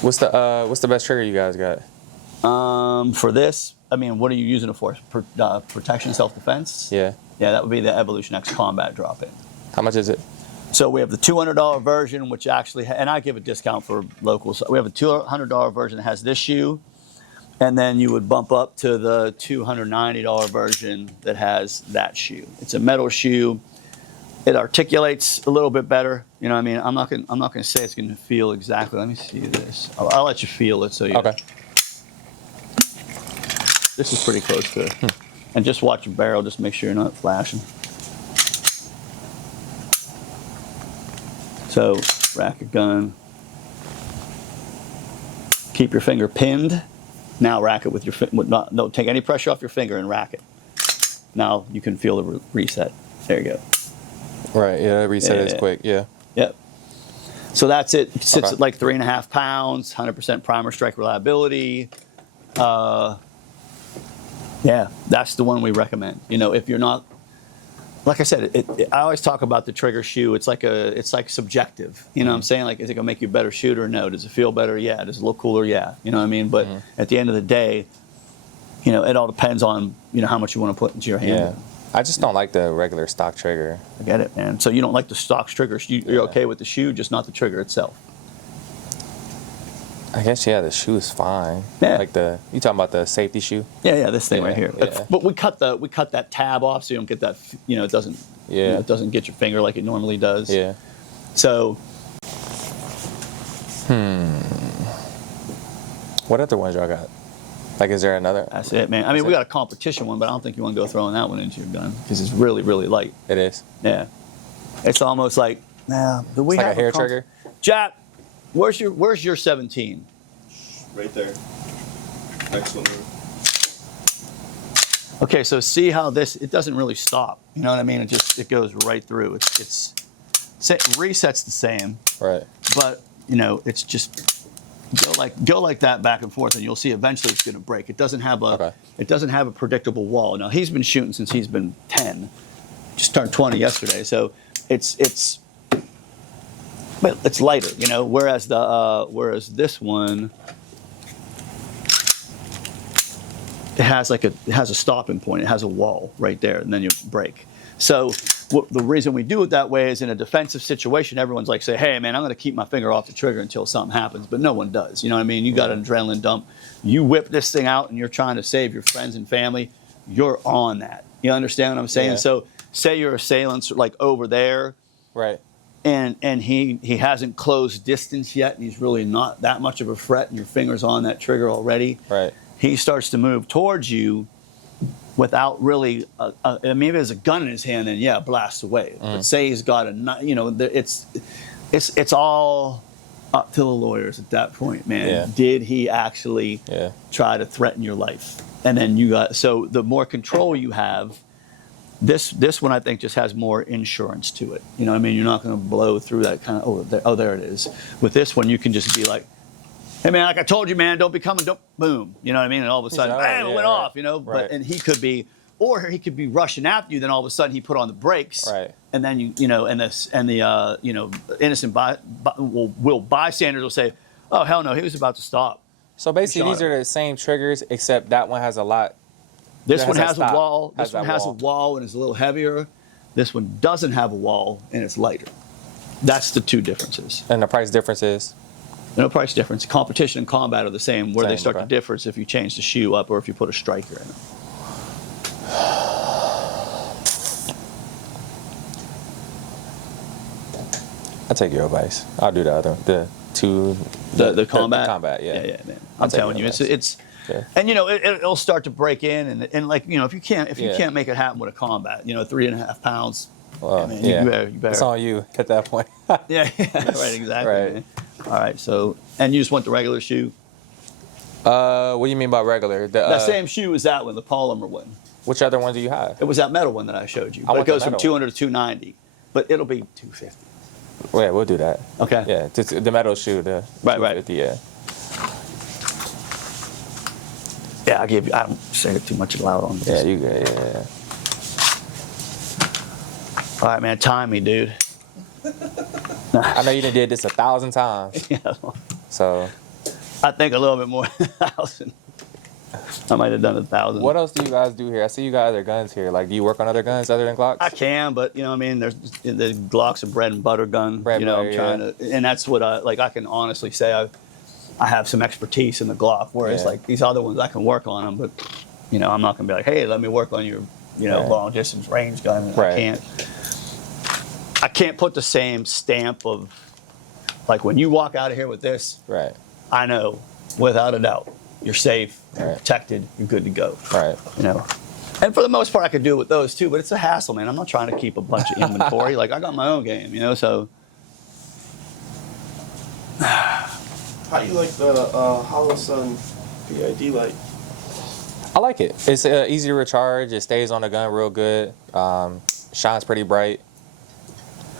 What's the best trigger you guys got? For this, I mean, what are you using it for? Protection, self-defense? Yeah. Yeah, that would be the Evolution X Combat drop-in. How much is it? So we have the $200 version, which actually, and I give a discount for locals. We have a $200 version that has this shoe, and then you would bump up to the $290 version that has that shoe. It's a metal shoe. It articulates a little bit better. You know what I mean? I'm not gonna say it's gonna feel exactly. Let me see this. I'll let you feel it so you. Okay. This is pretty close to it. And just watch your barrel. Just make sure you're not flashing. So, rack a gun. Keep your finger pinned. Now rack it with your finger. Don't take any pressure off your finger and rack it. Now you can feel the reset. There you go. Right. Yeah. Reset is quick. Yeah. Yep. So that's it. It sits at like 3.5 pounds. 100% primer strike reliability. Yeah, that's the one we recommend. You know, if you're not, like I said, I always talk about the trigger shoe. It's like subjective. You know what I'm saying? Like, is it gonna make you a better shooter? No. Does it feel better? Yeah. Does it look cooler? Yeah. You know what I mean? But at the end of the day, you know, it all depends on, you know, how much you want to put into your hand. Yeah. I just don't like the regular stock trigger. I get it, man. So you don't like the stock trigger. You're okay with the shoe, just not the trigger itself. I guess, yeah, the shoe is fine. Yeah. Like you talking about the safety shoe? Yeah, this thing right here. Yeah. But we cut that tab off so you don't get that, you know, it doesn't, you know, it doesn't get your finger like it normally does. Yeah. So. What other ones y'all got? Like, is there another? That's it, man. I mean, we got a competition one, but I don't think you want to go throwing that one into your gun because it's really, really light. It is? Yeah. It's almost like, do we it's have like a hair trigger? Jack, where's your 17? Right there. Next one. Okay, so see how it doesn't really stop. You know what I mean? It goes right through. It resets the same. Right. But, you know, it's just go like that back and forth, and you'll see eventually it's going to break. It doesn't have a predictable wall. Now he's been shooting since he's been 10, just turned 20 yesterday. So it's lighter, you know. Whereas this one, it has a stopping point. It has a wall right there, and then you break. So the reason we do it that way is in a defensive situation, everyone's like, say, hey, man, I'm going to keep my finger off the trigger until something happens. But no one does. You know what I mean? You got an adrenaline dump. You whip this thing out and you're trying to save your friends and family. You're on that. You understand what I'm saying? Yeah. So say your assailant's like over there. Right. And he hasn't closed distance yet. And he's really not that much of a threat. And your finger's on that trigger already. Right. He starts to move towards you. Without really, maybe there's a gun in his hand, and yeah, blast away. But say he's got you know, it's all up to the lawyers at that point, man. Yeah. Did he actually try to threaten your life? And then so the more control you have, this one I think just has more insurance to it. You know what I mean? You're not going to blow through that kind of, there it is. With this one, you can just be like, hey, man, like I told you, man, don't be coming, boom. You know what I mean? And all of a sudden, bam, it went off, you know? Right. And he could be rushing after you, then all of a sudden he put on the brakes. Right. And then the innocent bystanders will say, oh, hell no, he was about to stop. So basically, these are the same triggers, except that one has a lot. This one has a wall. This one has a wall and is a little heavier. This one doesn't have a wall and it's lighter. That's the two differences. And the price difference is? No price difference. Competition and combat are the same. Where they start to differ is if you change the shoe up or if you put a striker in it. I'll take your advice. I'll do the other, the combat. The combat, yeah. Yeah, man. I'm telling you, it's and you know it'll start to break in and like you know if you can't make it happen with a combat, you know 3.5 pounds. Well, man, yeah. you better. It's on you at that point. yeah, right, exactly. Right. Man. All right, so and you just want the regular shoe? What do you mean by regular? That same shoe is that one, the polymer one. Which other one do you have? It was that metal one that I showed you. But it goes from 200 to 290, but it'll be 250. Well, yeah, we'll do that. Okay. Yeah, the metal shoe, the right. 250, yeah. Yeah, I don't say it too much loud on this. Yeah, you good, yeah. All right, man, time me, dude. I know you done did this 1,000 times. Yeah. So, I think a little bit more than 1,000. I might have done 1,000. What else do you guys do here? I see you got other guns here. Like, do you work on other guns other than Glocks? I can, but you know what I mean. There's the Glock's a bread and butter gun. Bread you know, and I'm butter, trying to, and that's what I like. I can honestly say I have some expertise in the Glock, whereas Yeah. like these other ones I can work on them, but you know I'm not gonna be like, hey, let me work on your Right. long distance range gun. Right. I can't put the same stamp of like when you walk out of here with this, Right. I know without a doubt you're safe, you're Right. protected, you're good to go. Right. You know. And for the most part, I could do it with those too, but it's a hassle, man. I'm not trying to keep a bunch of inventory. Like, I got my own game, you know, so. How do you like the Holosun PID light? I like it. It's easy to recharge. It stays on the gun real good. Shines pretty bright.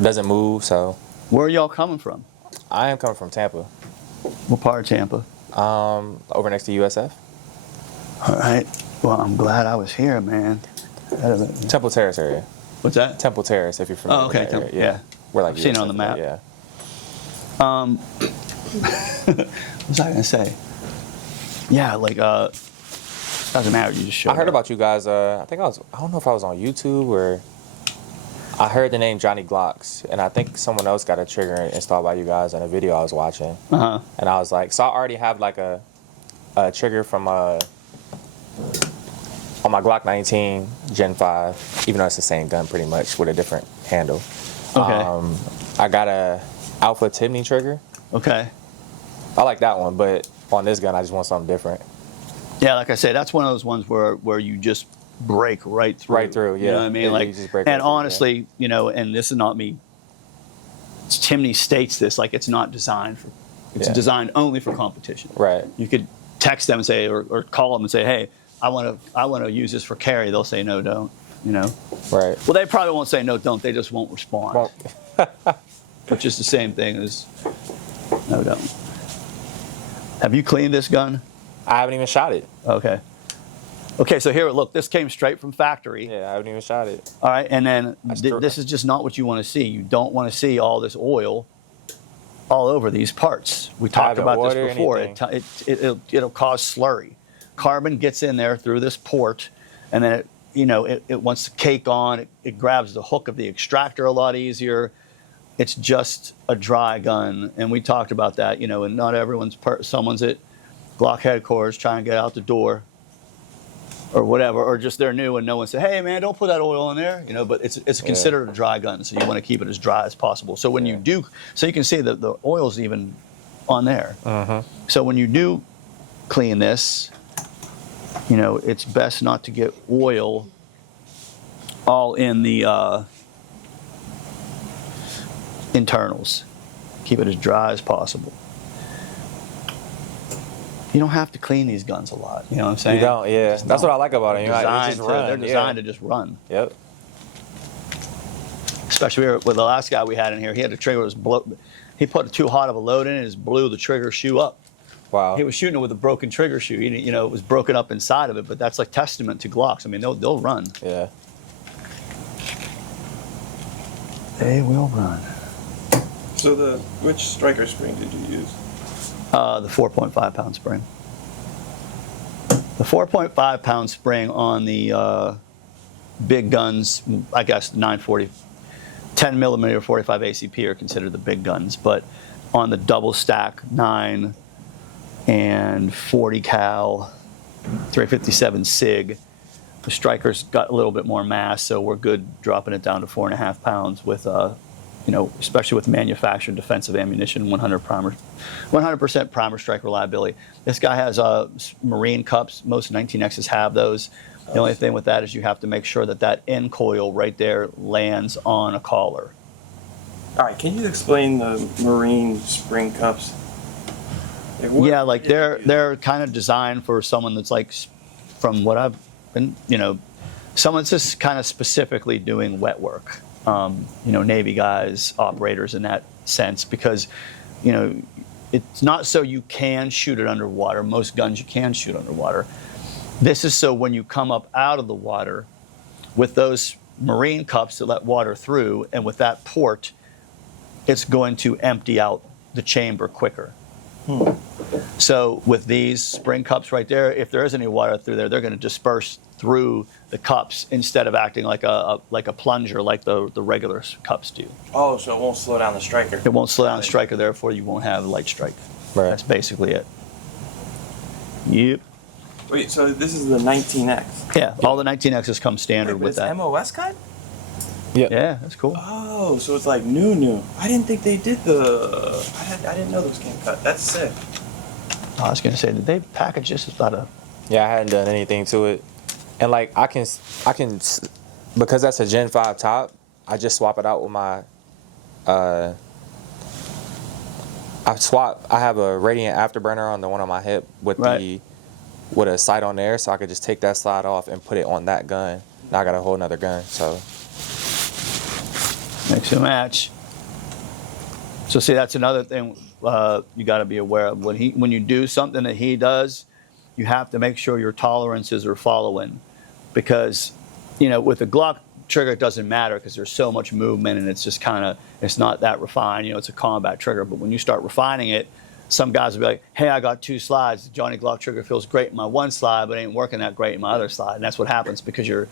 Doesn't move, so. Where are y'all coming from? I am coming from Tampa. What part of Tampa? Over next to USF. All right. Well, I'm glad I was here, man. Temple Terrace area. What's that? Temple Terrace, if you're familiar Oh, okay. with that area. Temple- yeah. We're like I've seen it USF, on the map. Yeah. What was I gonna say? Yeah, like doesn't matter. You just showed I heard up. about you guys. I don't know if I was on YouTube or I heard the name Johnny Glocks, and I think someone else got a trigger installed by you guys in a video I was watching. Uh-huh. And I was like, so I already have like a trigger from on my Glock 19 Gen 5, even though it's the same gun pretty much with a different handle. Okay. I got a Alpha Timney trigger. Okay. I like that one, but on this gun, I just want something different. Yeah, like I said, that's one of those ones where you just break right through. Right through, You know yeah. what I mean? Yeah, like, you just break and right through, honestly, you know, and this is not me. Timney states this like it's not designed for. It's Yeah. designed only for competition. Right. You could text them and say, or call them and say, hey, I want to use this for carry. They'll say no, don't. You know. Right. Well, they probably won't say no, don't. They just won't respond. Well, Which is the same thing as no, don't. Have you cleaned this gun? I haven't even shot it. Okay. Okay, so here, look, this came straight from factory. Yeah, I haven't even shot it. All right, and then still- this is just not what you want to see. You don't want to see all this oil all over these parts. We talked haven't about this watered before. anything. It'll cause slurry. Carbon gets in there through this port, and then it wants to cake on. It grabs the hook of the extractor a lot easier. It's just a dry gun, and we talked about that. You know, and not everyone's someone's at Glock headquarters trying to get out the door, or whatever, or just they're new and no one said, "Hey, man, don't put that oil in there." You know, but it's considered a dry gun, so you want to keep it as dry as possible. So when you do, so you can see that the oil's even on there. So when you do clean this, you know, it's best not to get oil all in the internals. Keep it as dry as possible. You don't have to clean these guns a lot. You know what I'm saying? You don't, yeah. Just That's don't. what I like about it. You know, it Designed just to- run. they're designed to just run. Yep. Especially with the last guy we had in here, he had a trigger that was he put too hot of a load in it and just blew the trigger shoe up. Wow. He was shooting it with a broken trigger shoe. You know, it was broken up inside of it, but that's like testament to Glocks. I mean, they'll run. Yeah. They will run. So which striker spring did you use? The 4.5 pound spring. The 4.5 pound spring on the big guns, I guess 940, 10 millimeter 45 ACP are considered the big guns, but on the double stack 9 and 40 cal 357 SIG, the striker's got a little bit more mass, so we're good dropping it down to 4.5 pounds with you know, especially with manufactured defensive ammunition, 100% primer strike reliability. This guy has marine cups. Most 19Xs have those. The only thing with that is you have to make sure that end coil right there lands on a collar. All right, can you explain the marine spring cups? Yeah, like they're kind of designed for someone that's like, from what I've been, you know, someone that's just kind of specifically doing wet work. You know, Navy guys, operators in that sense, because, you know, it's not so you can shoot it underwater. Most guns you can shoot underwater. This is so when you come up out of the water with those marine cups that let water through, and with that port, it's going to empty out the chamber quicker. So with these spring cups right there, if there is any water through there, they're going to disperse through the cups instead of acting like a plunger like the regular cups do. Oh, so it won't slow down the striker. It won't slow down the striker, therefore you won't have a light strike. Right. That's basically it. Yep. Wait, so this is the 19X. Yeah, all the 19Xs come standard Wait, but with it's that. MOS kind? Yeah, that's cool. Oh, so it's like new. I didn't think they did the. I didn't know those came cut. That's sick. I was going to say, did they package this without a... Yeah, I hadn't done anything to it, and like I can because that's a Gen 5 top. I just swap it out with my. I have a Radiant Afterburner on the one on my hip with with a sight on there, so I could just take that slide off and put it on that gun. Now I got a whole nother gun, so. Makes a match. So see, that's another thing you got to be aware of. When you do something that he does, you have to make sure your tolerances are following, because, with the Glock trigger it doesn't matter because there's so much movement and it's just it's not that refined. It's a combat trigger. But when you start refining it, some guys will be like, "Hey, I got 2 slides. The Johnny Glock trigger feels great in my one slide, but it ain't working that great in my other slide." And that's what happens because we're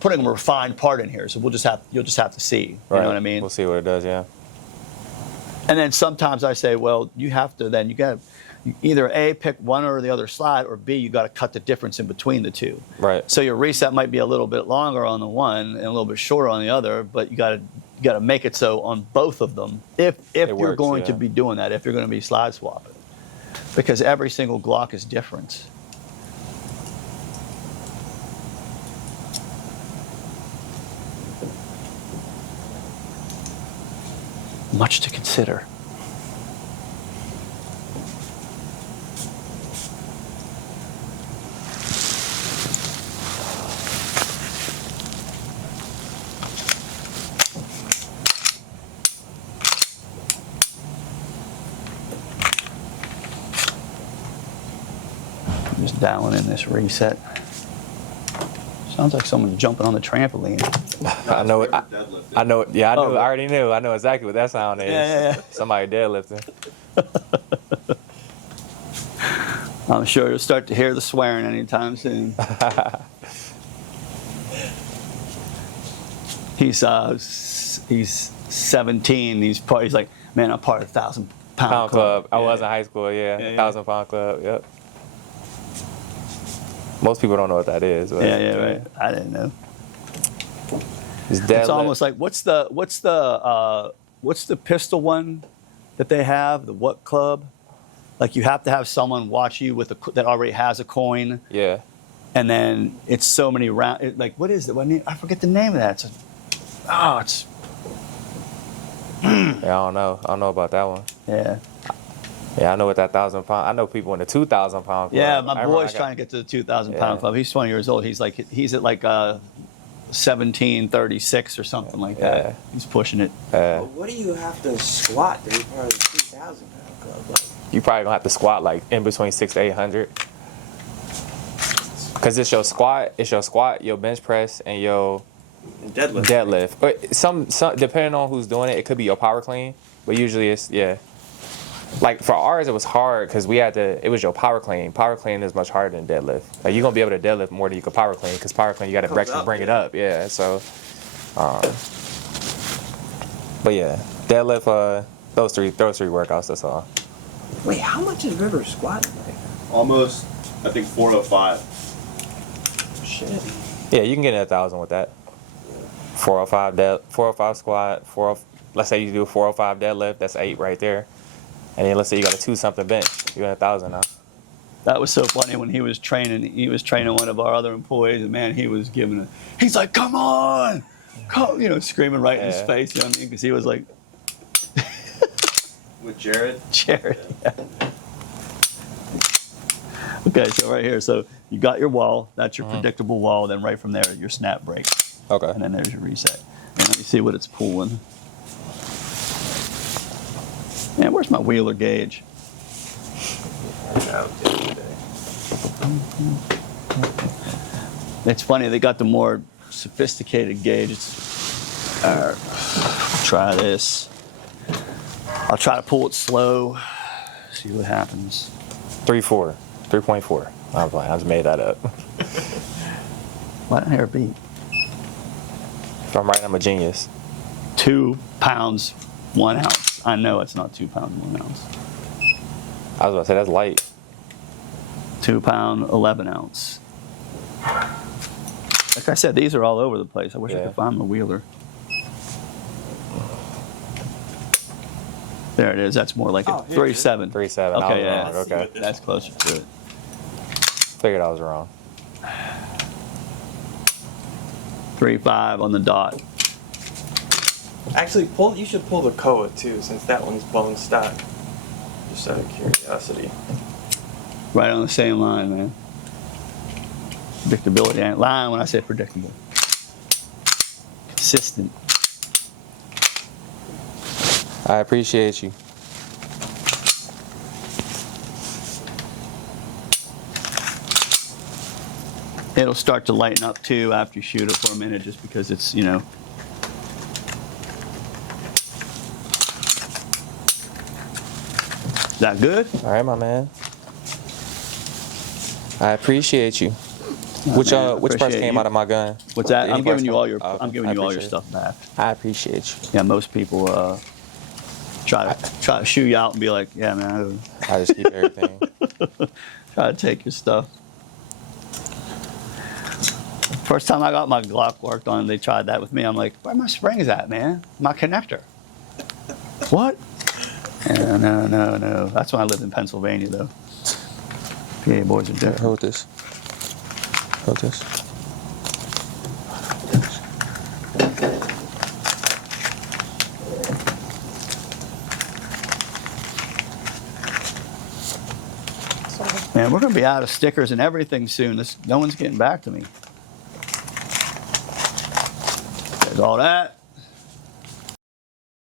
putting a refined part in here. So you'll just have to see. You know what I mean? We'll see what it does. Yeah. And then sometimes I say, well, you got to either A, pick one or the other slide, or B, you got to cut the difference in between the two. Right. So your reset might be a little bit longer on the one and a little bit shorter on the other, but you got to make it so on both of them if you're going to be doing that, if you're going to be slide swapping, because every single Glock is different. Much to consider. Just dialing in this reset. Sounds like someone's jumping on the trampoline. I know it. I know it. Yeah, I knew. Oh. I already knew. I know exactly what that sound is. Yeah. Somebody deadlifting. I'm sure you'll start to hear the swearing anytime soon. He's 17. He's like, man, I'm part of the 1,000-pound Club. I Yeah. was in high school. Yeah, Yeah. 1,000-pound club. Yep. Most people don't know what that is. But Yeah, right. I didn't know. It's It's almost like what's the pistol one that they have? The what club? Like you have to have someone watch you that already has a coin, Yeah. and then it's so many round. Like what is it? I forget the name of that. It's Yeah, I don't know. I don't know about that one. yeah. Yeah, I know what that 1,000-pound. I know people in the 2,000-pound club. Yeah, my I remember boy's trying to get to the 2,000-pound Yeah. club. He's 20 years old. He's at like 1736 or something like that. Yeah. He's pushing it. But what do you have to squat to be part of the 2,000-pound club? Like, You probably gonna have to squat like in between 600 to 800. Cause it's your squat, your bench press, and your and deadlift. deadlift. But some depending on who's doing it, it could be your power clean. But usually it's Like for ours, it was hard because it was your power clean. Power clean is much harder than deadlift. Like you're gonna be able to deadlift more than you can power clean because power clean you gotta actually bring it up. Yeah. So, but yeah, deadlift. Those three workouts. That's all. Wait, how much is River squatting? Like, Almost, I think 405. shit. Yeah, you can get in 1,000 with that. 405 squat. Let's say you do a 405 deadlift. That's 8 right there. And then let's say you got a 2-something bench. You're at 1,000 now. That was so funny when he was training. He was training one of our other employees, and man, he was he's like, "Come on, come!" Screaming right in his face. You know what I mean? Because he was like, With Jared? Jared. Yeah. Okay, so right here, so you got your wall. That's your predictable wall. Then right from there, your snap break, Okay. and then there's your reset. And let me see what it's pulling. Man, where's my wheeler gauge? It's funny, they got the more sophisticated gauge. All right, try this. I'll try to pull it slow See what happens. 3.4. 3.4. I was like, I just made that up. Why didn't I hear a beat? If I'm right, I'm a genius. 2 pounds, 1 ounce. I know it's not 2 pounds, 1 ounce. I was about to say that's light. 2 pound, 11 ounce. Like I said, these are all over the place. I wish I Yeah. could find my wheeler. There it is. That's more like Oh, a here it is. 3.7. 3.7. I Okay, was yeah. wrong. Let's see Okay. what this That's closer to it. Figured I was wrong. 3.5 on the dot. Actually, you should pull the Koa too, since that one's bone stock. Just out of curiosity. Right on the same line, man. Predictability ain't lying when I say predictable. Consistent. I appreciate you. It'll start to lighten up too after you shoot it for a minute, just because it's, you know. Is that good? All right, my man. I appreciate you. Which man, I which parts appreciate came you. out of my gun? What's that? Any I'm giving parts you from- all your. Oh, okay. I'm giving I you all your appreciate stuff back. I appreciate you. Yeah, most people try to shoo you out and be like, yeah, man, I just keep everything. try to take your stuff. First time I got my Glock worked on, they tried that with me. I'm like, where my springs at, man? My connector. What? Yeah, no. That's when I lived in Pennsylvania, though. PA boys are Here, different. hold this. Hold this. Man, we're gonna be out of stickers and everything soon. No one's getting back to me. There's all that.